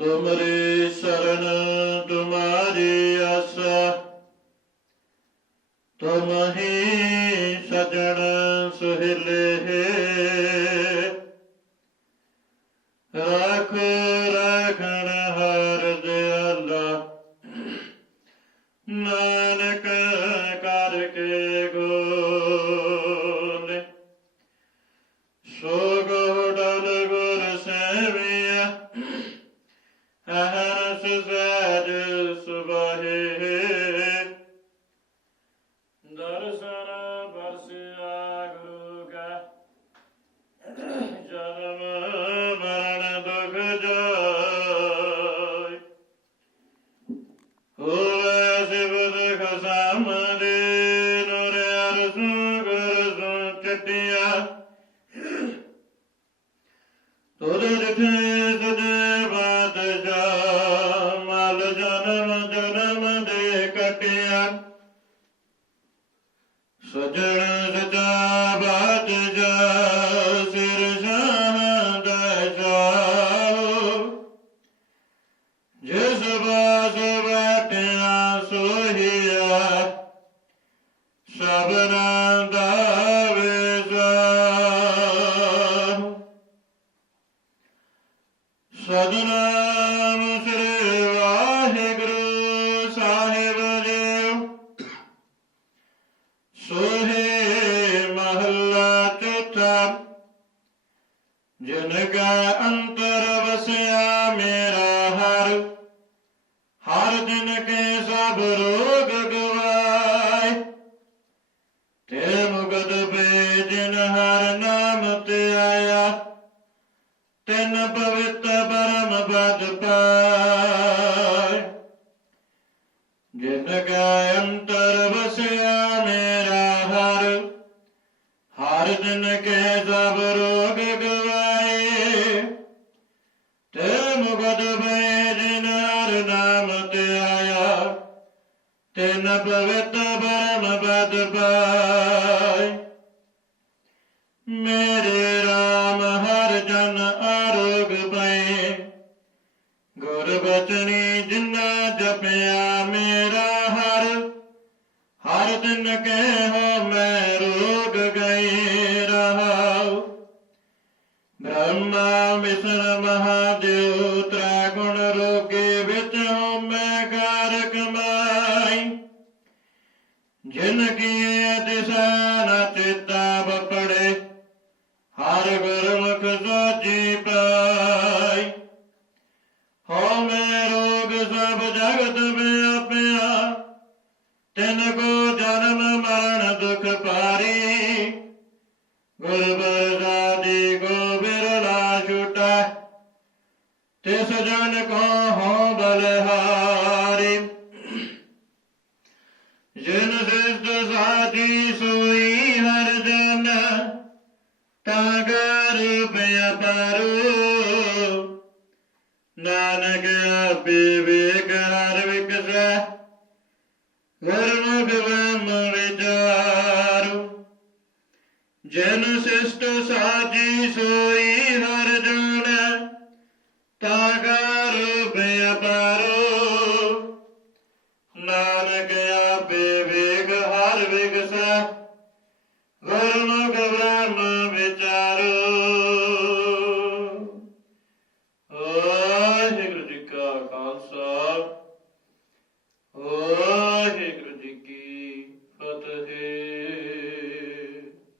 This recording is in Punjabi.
ਤੁਮਰੇ ਸ਼ਰਨ ਤੁਮਾਰੀ ਆਸਾ ਤੁਮ ਹੀ। ਸਜਣ ਸੁਹਿਲੇ ਹਰ ਦਿਆਲਾ। ਨਾਨਕ ਕਰਕੇ Himself världens varhet. Darsana Barsya Guruka Janama Marana Bhagajai Hula Sivata Kasamadi Nore Arasun Garasun Chattiya Toda Jattiya ਜਨਮ ਜਨਮ ਦੇ ਕਟਿਆ ਸਜਣ ਸਜਾ ਬਾਤ ਜਾ ਸਿਰ ਸ਼ਾਹ ਦਸ਼ਾਓ ਜਿਸ ਬਾਸ ਬੈਠਿਆ ਸੋਹੀਆ ਸਬਰਾਂ ਦਾ ਵੇਜ਼ਾ ਸਤਨਾਮ ਅੰਤਰ ਵਸਿਆ ਮੇਰਾ ਹਰ ਹਰ ਦਿਨ ਕੇ ਸਭ ਰੋਗ ਗਵਾਏ। ਤੇ ਮੁਗਦ ਬੇ ਜਿਨ ਹਰ ਨਾਮ ਤੇ ਆਇਆ, ਤਿਨ ਪਵਿੱਤ ਪਰਮ ਪਦ ਪਾਏ ਤਿਨ ਪਵਿੱਤ ਪਰਮ ਪਦ ਪਾਏ। ਮੇਰੇ RAM ਹਰ ਜਨ ਆਰੋਗ ਪਏ। ਗੁਰ ਬਚਨੀ ਜਿਨਾ ਜਪਿਆ ਮੇਰਾ ਹਰ ਹਰ ਦਿਨ ਕਹਿ ਮੈਂ ਰੋਗ ਗਏ ਰਹਾਉ। ਬ੍ਰਹਮਾ ਵਿਸ਼ਨ ਮਹਾਦੇਵ, ਤ੍ਰੈ ਗੁਣ ਰੋਗੇ ਵਿੱਚ ਹੋ ਮੈਂ ਕਾਰ ਕਮਾਈ ਜਿਨ ਕੀ ਦਿਸ਼ਾ ਨ ਚੇਤਾ ਬਪੜੇ ਹਰ ਗੁਰਮੁਖ ਸਾਜੀ ਪਾਈ। ਹੋ ਮੈਂ ਰੋਗ ਸਭ ਜਗਤ ਵਿਆਪਿਆ, ਤਿਨ ਕੋ ਜਨਮ ਮਰਨ ਦੁਖ ਪਾਰੀ ਗੁਰ ਬਰਦਾਦੀ ਕੋ ਬਿਰਲਾ ਛੁਟਾ, ਤਿਸ ਜਨ ਕੋ ਹੋ ਬਲਹਾਰੀ। ਜਿਨ ਸਿਸਤ ਸਾਜੀ ਸੋਈ ਹਰ ਜਨ ਤਾਗਰ ਬਿਆਪਾਰੂ ਨਾਨਕ ਆਪੇ ਵੇਖ ਹਰ ਵਿਕਸੈ ਗੁਰਮੁਖ ਬ੍ਰਹਮ ਵਿਚਾਰੂ। ਜਨ ਸਿਸਟ ਸਾਜੀ ਸੋਈ ਹਰ ਜਾਣੈ ਤਾਗਰ ਬਿਆਪਾਰੂ 감사 합.